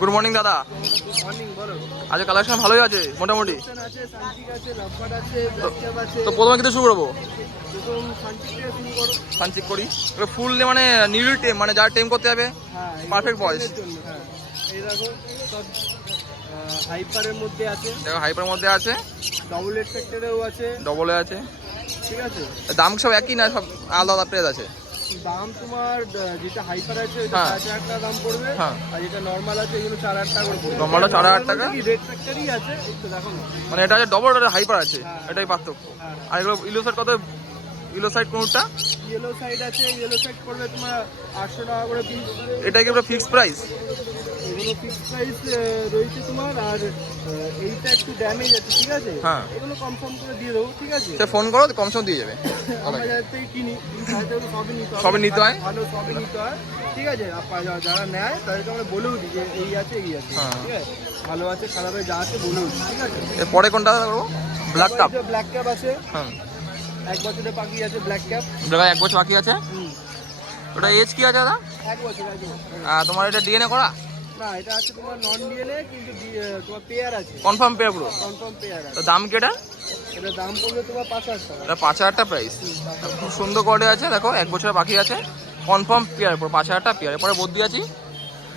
Good morning দাদা। Morning বলো। আজ কালেকশন ভালোই আছে মোটামুটি। আছে সানচিক আছে লাভবার্ড আছে ব্ল্যাক ক্যাপ আছে। তো প্রথমে কিন্তু শুরু করবো প্রথম সানচিক থেকে শুরু করো। সানচিক করি ফুল মানে নিউলি টেম মানে যারা টেম করতে যাবে হ্যাঁ পারফেক্ট বয়স। হ্যাঁ এই দেখো সব হাইপারের মধ্যে আছে। দেখো হাইপার মধ্যে আছে, ডবল এড ফ্যাক্টরেও আছে, ডবলে আছে। ঠিক আছে। দাম সব একই না, সব আলাদা আলাদা প্রাইস আছে? দাম তোমার যেটা হাইপার আছে ওইটা হ্যাঁ। 5,000 টাকা দাম পড়বে। হ্যাঁ। আর যেটা নর্মাল আছে এগুলো 4,000 টাকা করে পড়বে। নর্মালটা 4,000 টাকা। কি রেড ফ্যাক্টরি আছে একটু দেখো না। মানে এটা আছে ডবল, এটা হাইপার আছে, হ্যাঁ। এটাই পার্থক্য। হ্যাঁ। আর এগুলো ইলো সাইড কত? ইলো সাইড কোনটা? ইয়েলো সাইড আছে, ইয়েলো সাইড পড়বে তোমার 800 টাকা করে পিস। এটা কি পুরো ফিক্সড প্রাইস? এগুলো ফিক্সড প্রাইস রয়েছে তোমার। আর এইটা একটু ড্যামেজ আছে, ঠিক আছে। হ্যাঁ। এগুলো কনফার্ম করে দিয়ে দেবো, ঠিক আছে। সে ফোন করো, কম সম দিয়ে যাবে। আমরা যাদের থেকে কিনি সবই নিতে হবে। সবই নিতে হয়? ভালো সবই নিতে হয়, ঠিক আছে। আর যারা নেয় তাদেরকে আমরা বলেও দিই যে এই আছে এই আছে, হ্যাঁ। ঠিক আছে। ভালো আছে খারাপে যা আছে বলেও দিই, ঠিক আছে। এরপরে কোনটা করবো? Black cup. ব্ল্যাক ক্যাপ আছে, হ্যাঁ। 1 বছরের পাখি আছে ব্ল্যাক ক্যাপ। জায়গায় 1 বছর বাকি আছে। ওটা এজ কি আছে দাদা? 1 বছর। তোমার এটা ডিএনএ করা? না, এটা আছে তোমার নন ডিএনএ, কিন্তু তোমার পেয়ার আছে, কনফার্ম পেয়ার পুরো? কনফার্ম পেয়ার আছে। তো দাম কি এটা? এটার দাম পড়বে তোমার 5,000 টাকা। এটা 5,000 টাকা প্রাইস। খুব সুন্দর কোয়ালিটি আছে, দেখো 1 বছর বাকি আছে, কনফার্ম পেয়ার পুরো 5,000 টাকা পেয়ার। এরপরে বদ্রি আছে,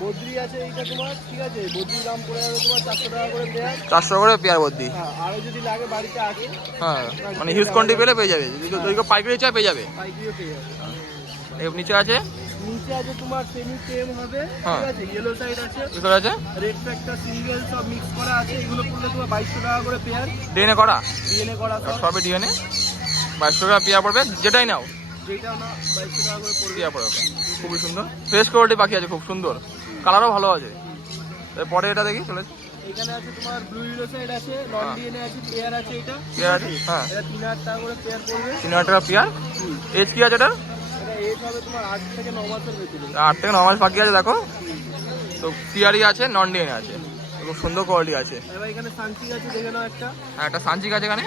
বদ্রি আছে এইটা তোমার, ঠিক আছে। বদ্রির দাম পড়ে যাবে তোমার 400 টাকা করে পেয়ার। 400 করে পেয়ার বদ্রি। হ্যাঁ, আরো যদি লাগে বাড়িতে আছে। হ্যাঁ, মানে হিউজ কোয়ান্টিটি পেলে পেয়ে যাবে, যদি পাইকারি চাই পেয়ে যাবে। পাইকারিও পেয়ে যাবে। এর নিচে আছে, নিচে আছে তোমার সেমি টেম হবে, হ্যাঁ। ঠিক আছে। ইয়েলো সাইড আছে, এগুলো আছে রেড ফ্যাক্টর সিঙ্গেল সব মিক্স করা আছে। এগুলো পড়লে তোমার 2,200 টাকা করে পেয়ার। ডিএনএ করা? ডিএনএ করা সব। সবে ডিএনএ 200 টাকা পেয়ার পড়বে, যেটাই নাও যেটাও না 2,200 টাকা করে পড়বে। পেয়ার পড়বে। খুবই সুন্দর ফ্রেশ কোয়ালিটি পাখি আছে, খুব সুন্দর, কালারও ভালো আছে। এরপরে এটা দেখি, চলেছে। এখানে আছে তোমার ব্লু ইয়েলো সাইড আছে, নন ডিএনএ আছে, পেয়ার আছে। এটা পেয়ার আছে, হ্যাঁ। এটা 3,000 টাকা করে পেয়ার পড়বে। 3,000 টাকা পেয়ার। এজ কি আছে এটা? এটা এজ হবে তোমার 8 থেকে 9 মাসের ভেতরে। 8 থেকে 9 মাস বাকি আছে, দেখো। তো পিয়ারই আছে, নন ডিএনএ আছে, খুব সুন্দর কোয়ালিটি আছে। এবার এখানে সানচিক আছে, দেখে নাও একটা। হ্যাঁ, একটা সানচিক আছে এখানে।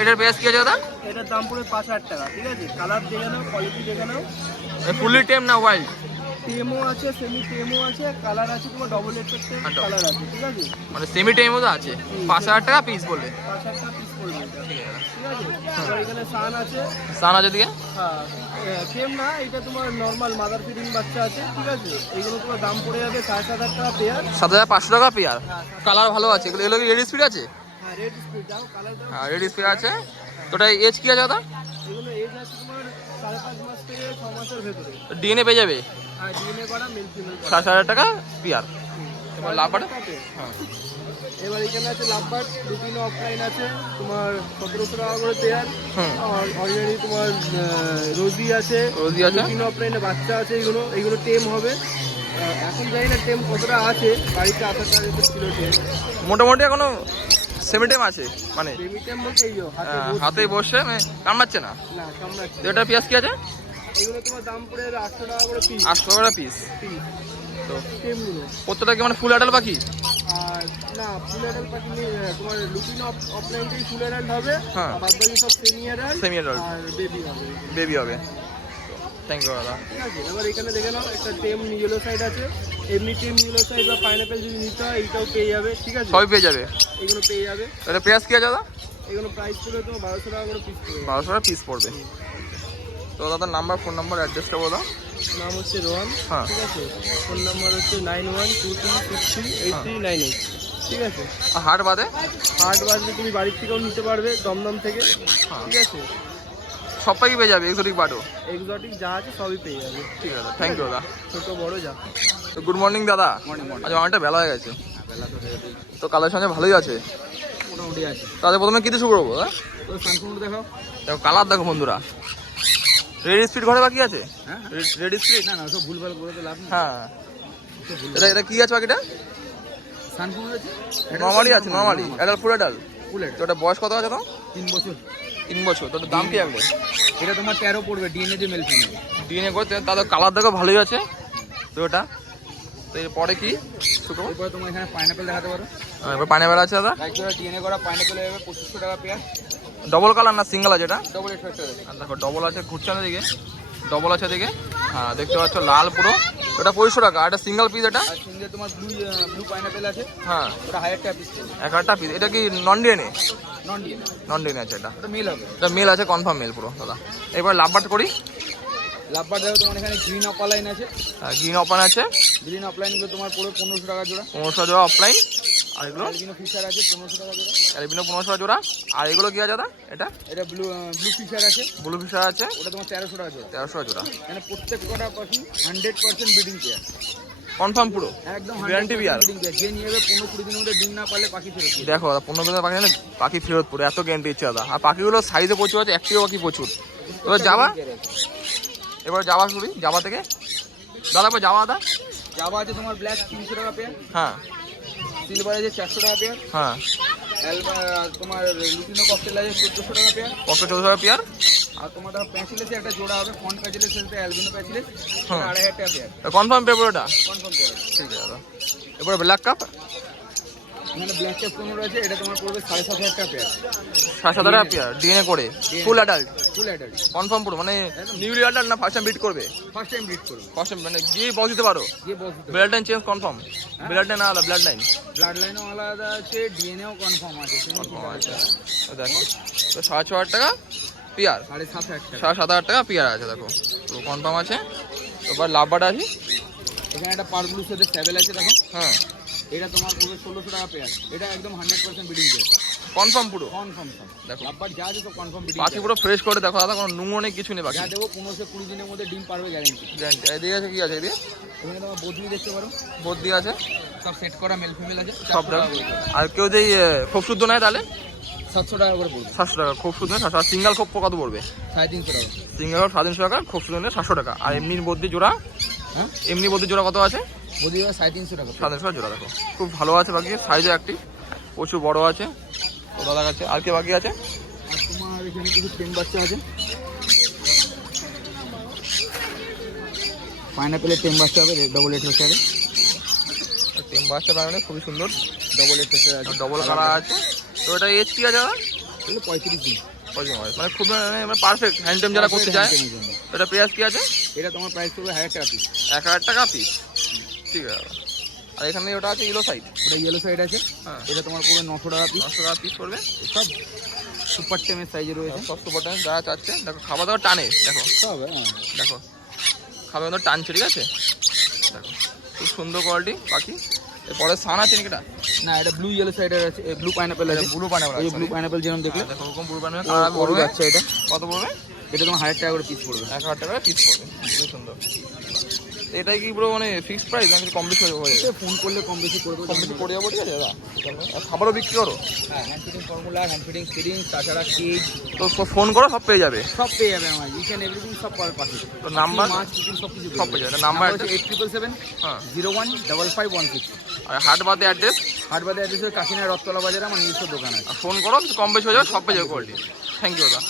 এটার প্রাইস কি আছে দাদা? এটার দাম পড়বে 5,000 টাকা, ঠিক আছে। কালার দেখে নাও, কোয়ালিটি দেখে নাও। ফুললি টেম না ওয়াইল্ড? টেমও আছে, সেমি টেমও আছে, কালার আছে তোমার ডবল এফেক্টের কালার আছে, ঠিক আছে। মানে সেমি টেমও তো আছে। 5,000 টাকা পিস বললে? 5,000 টাকা পিস পড়বে এটা, ঠিক আছে। আর এখানে সান আছে। সান আছে দিকে? হ্যাঁ, টেম না, এটা তোমার নর্মাল মাদার ফিডিং বাচ্চা আছে, ঠিক আছে। এইগুলো তোমার দাম পড়ে যাবে 7,500 টাকা পেয়ার। 7,500 টাকা পেয়ার। কালার ভালো আছে এগুলো। এগুলো কি রেড স্পিড আছে? হ্যাঁ, রেড স্পিড দাও, কালার দাও। হ্যাঁ, রেড স্পিড আছে। তো এটা এজ কি আছে দাদা? এগুলো এজ আছে তোমার 5.5 মাস থেকে 6 মাসের ভেতরে। ডিএনএ পেয়ে যাবে? আর ডিএনএ করা মিল ফিমেল। 7,000 টাকা পেয়ার। এবার লাভবার্ড। হ্যাঁ। এবার এখানে আছে লাভবার্ড, লুটিনো অফলাইন আছে তোমার 1,700 টাকা করে পেয়ার। হুম। আর অলরেডি তোমার রোজি আছে, রোজি আছে। লুটিনো অফলাইনে বাচ্চা আছে। এইগুলো টেম হবে। এখন জানি না টেম কতটা আছে, বাড়িতে আসার টাকা ছিল টেম। মোটামুটি এখনো সেমি টেম আছে, মানে সেমি টেম বলতে এই হাতে বসে মানে কামড়াচ্ছে না। না কামড়াচ্ছে। তো এটা পেঁয়াজ কি আছে? এগুলো তোমার দাম পড়ে যাবে 800 টাকা করে পিস। 800 টাকা পিস। তো টেমগুলো। প্রত্যেকটা কি মানে ফুল অ্যাডাল পাখি? আর না, ফুল অ্যাডাল্ট পাখি নেই। তোমার লুটিনো অফলাইনটাই ফুল অ্যাডাল্ট হবে। হ্যাঁ। বাদ বাকি সব সেমি অ্যাডাল্ট, সেমি অ্যাডাল্ট আর বেবি হবে। বেবি হবে। থ্যাংক ইউ দাদা। ঠিক আছে। এবার এখানে দেখে নাও, একটা টেম ইয়েলো সাইড আছে। এমনি টেম ইয়েলো সাইড বা পাইনাপেল যদি নিতে হয় এইটাও পেয়ে যাবে, ঠিক আছে। সবই পেয়ে যাবে। এগুলো পেয়ে যাবে। এটা পেঁয়াজ কি আছে দাদা? এগুলো প্রাইস পড়বে তোমার 1,200 টাকা করে পিস পড়বে। 1200 টাকা পিস পড়বে। তো দাদার নাম্বার, ফোন নাম্বার, অ্যাড্রেসটা বলো। নাম হচ্ছে রোহান, হ্যাঁ। ঠিক আছে। ফোন নাম্বার হচ্ছে 9122638398, ঠিক আছে। আর হাট বাদে? হাট বাজলে তুমি বাড়ির থেকেও নিতে পারবে, দমদম থেকে, ঠিক আছে। সব পাখি পেয়ে যাবে, এক্সোটিক বার্ডও? এক্সোটিক যা আছে সবই পেয়ে যাবে। ঠিক আছে, থ্যাংক ইউ দাদা। ছোট বড় যা। তো গুড মর্নিং দাদা। আজ অনেকটা বেলা হয়ে গেছে। তো কালার সঙ্গে ভালোই আছে মোটামুটি আছে। তাহলে প্রথমে কি দিয়ে শুরু করবো দাদা? তো সানকুন দেখাও। দেখো কালার, দেখো বন্ধুরা। রেড স্পিড ঘরে বাকি আছে? হ্যাঁ, রেড স্পিড? না না, সব ভুলভাল করে তো লাভ নেই। হ্যাঁ। এটা কি আছে বাকিটা? সানকুন আছে, নর্মালি আছে, normally adult, full adult. Bullet. তো ওটা বয়স কত আছে তো? 3 বছর। 3 বছর। তো ওটার দাম কি আছে? এটা তোমার 13 পড়বে, ডিএনএ যে মেল ফিমেল। ডিএনএ করতে তাদের কালার দেখো ভালোই আছে। তো ওটা তো এরপরে কি শুরু করবো? এরপরে তোমার এখানে পাইনাপেল দেখাতে পারো। এবার পাইনাপেল আছে দাদা। ডিএনএ করা পাইনাপেল হবে 2,500 টাকা পেয়ার। ডবল কালার না সিঙ্গেল আছে এটা? Double effector. আর দেখো ডবল আছে, ঘুরছে না দিকে, ডবল আছে দিকে। হ্যাঁ দেখতে পাচ্ছ লাল পুরো, ওটা 2500 টাকা। আর এটা সিঙ্গেল পিস এটা? আর সঙ্গে তোমার ব্লু পাইনাপেল আছে, হ্যাঁ ওটা 1000 টাকা পিস পড়বে। 11টা পিস। এটা কি non DNA? Non DNA, non DNA আছে এটা। ওটা মেল হবে। এটা মেল আছে, কনফার্ম মেল পুরো দাদা। এবার লাভবার্ড করি। লাভবার দেখো তোমার এখানে গ্রিন অফলাইন আছে, গ্রিন ওপেন আছে, গ্রিন অফলাইনগুলো তোমার পড়বে 1500 টাকা জোড়া। 1500 জোড়া অফলাইন। আর এগুলো অ্যালবিনো ফিশার আছে 1500 টাকা জোড়া। অ্যালবিনো 1500 জোড়া। আর এগুলো কি আছে দাদা? এটা এটা ব্লু ফিশার আছে, ব্লু ফিশার আছে, ওটা তোমার 1300 টাকা জোড়া। 1300 জোড়া। মানে প্রত্যেক কটা পাখি 100% ব্রিডিং পেয়ার, কনফার্ম পুরো একদম গ্যারান্টি বিয়ার। Breeding pair. যে নিয়ে যাবে 15-20 দিনের মধ্যে ডিম না পারলে পাখি ফেরত দিয়ে দেখো দাদা 15 দিনের পাখি না, পাখি ফেরত পুরো, এত গ্যারান্টি ইচ্ছে দাদা। আর পাখিগুলো সাইজে প্রচুর আছে, একটিও পাখি প্রচুর। এবার যাবা, এবার যাবা শুরি, যাবা থেকে দাদা এবার যাওয়া দাদা। জাভা আছে তোমার ব্ল্যাক 300 টাকা পেয়ার, হ্যাঁ সিলভার আছে 400 টাকা পেয়ার, হ্যাঁ তোমার লুটিনো ককটেল আছে 1400 টাকা পেয়ার। কত 1400 টাকা পেয়ার। আর তোমার প্যাচিলেসে একটা জোড়া হবে, ফন্ট প্যাচিলেস সাথে অ্যালবিনো প্যাচিলেস, হ্যাঁ। 2500 টাকা পেয়ার কনফার্ম পেপার ওটা? কনফার্ম করে। ঠিক আছে দাদা। এবার ব্ল্যাক কাপ মানে ব্ল্যাক ক্যাপ 15 আছে, এটা তোমার পড়বে 7500 টাকা পেয়ার, 7,000 টাকা পেয়ার, ডিএনএ করে, full adult full adult, confirm পুরো। মানে নিউলি অ্যাডাল্ট না ফার্স্ট টাইম বিট করবে? ফার্স্ট টাইম ব্রিড করবে। ফার্স্ট টাইম মানে গিয়ে বক্স দিতে পারো? যে box blood line change confirm? Blood line আলাদা, ব্লাড লাইন ব্লাড লাইনও আলাদা আছে, ডিএনএও কনফার্ম আছে। কনফার্ম আছে। তো দেখো তো 6,500 টাকা পেয়ার, 7500 টাকা। 7,500 টাকা পেয়ার আছে দেখো, তো কনফার্ম আছে। এবার লাভবার্ড আছে, এখানে একটা পারব্লুর সাথে স্যাবেল আছে দেখো, হ্যাঁ এটা তোমার পড়বে 1600 টাকা পেয়ার, এটা একদম 100% ব্রিডিং পেয়ার, কনফার্ম পুরো। কনফার্ম সব। দেখো লাভবার যা আছে সব কনফার্ম ব্রিডিং পাখি পুরো ফ্রেশ করে দেখো দাদা, কোনো নুঙ্গো নেই, কিছু নেই পাখি, যা দেবো 15-20 দিনের মধ্যে ডিম পারবে গ্যারান্টি। গ্যারান্টি। এদিকে আছে কি আছে? এদিকে এখানে তোমার বদলি দেখতে পারো, বদ্রি আছে, সব সেট করা মেল ফিমেল আছে, সব 400 টাকা দেখো। করে। আর কেউ যদি খুব শুদ্ধ নেয় তাহলে 700 টাকা করে পড়বে, 700 টাকা খুব শুদ্ধ। সিঙ্গেল খোপ কত পড়বে? 350 টাকা। সিঙ্গেল খোপ 350 টাকা, খুব শুদ্ধ নিলে 700 টাকা। আর এমনি বদ্রি জোড়া, হ্যাঁ এমনি বদ্রি জোড়া কত আছে? বদলি 350 টাকা। 750 জোড়া দেখো, খুব ভালো আছে বাকি, সাইজে একটি প্রচুর বড় আছে। তো দাদা কাছে আর কি বাকি আছে? আর তোমার এখানে কিছু টেম বাচ্চা আছে, পাইনাপেলের টেম বাচ্চা হবে, ডবল এট হচ্ছে আগে, টেম বাচ্চা বানানো খুবই সুন্দর, ডবল এট হচ্ছে আছে, ডবল কালার আছে। তো এটা এজ কি আছে দাদা? এগুলো 35 দিন। মানে খুব মানে পারফেক্ট হ্যান্ড টেম যারা করতে চায়। এটা প্রাইস কি আছে? এটা তোমার প্রাইস পড়বে 1000 টাকা পিস। 1000 টাকা পিস। ঠিক আছে দাদা। আর এখানে ওটা আছে ইয়েলো সাইড, ওটা ইয়েলো সাইড আছে, হ্যাঁ এটা তোমার পুরো 900 টাকা পিস। 900 টাকা পিস পড়বে। সব সুপার টেমের সাইজে রয়েছে, সব সুপার টাইম যারা চাচ্ছে দেখো, খাওয়া দাওয়া টানে দেখো, সব হ্যাঁ। দেখো খাবার দাওয়া টানছে, ঠিক আছে দেখো, খুব সুন্দর কোয়ালিটি পাখি। এরপরে সান আছে নাকি? এটা না, এটা ব্লু ইয়েলো সাইডের আছে, ব্লু পাইনাপেল আছে, ব্লু পাইনাপেল এই আছে। ব্লু পাইনাপেল যেরকম দেখলে দেখো ওরকম ব্লু পাইনাপেল বড় বড় বাচ্চা, এটা কত পড়বে? এটা তোমার 1000 টাকা করে পিস পড়বে। 1000 টাকা পিস পড়বে, খুবই সুন্দর। এটাই কি পুরো মানে ফিক্সড প্রাইস নাকি কম বেশি হয়ে যাবে? ফোন করলে কম বেশি করে দেবো। কম বেশি করে যাবো, ঠিক আছে দাদা। আর খাবারও বিক্রি করো? হ্যাঁ, hand feeding formula, hand feeding feeding, তাছাড়া কেক তো ফোন করো, সব পেয়ে যাবে। সব পেয়ে যাবে আমার, ইচ অ্যান্ড এভরিথিং সব পাবে পাখি। তো নাম্বার? মাছ চিকেন সব কিছু সব পেয়ে যাবে। নাম্বার হচ্ছে 8777 হ্যাঁ। 015516। আর হাট বাদে অ্যাড্রেস? হাটবাদে অ্যাড্রেস কাকিনাড়া রথতলা বাজারে আমার নিজস্ব দোকান আছে। ফোন করো, কম বেশি হয়ে যাবে, সব পেয়ে যাবে কোয়ালিটি। থ্যাংক ইউ দাদা।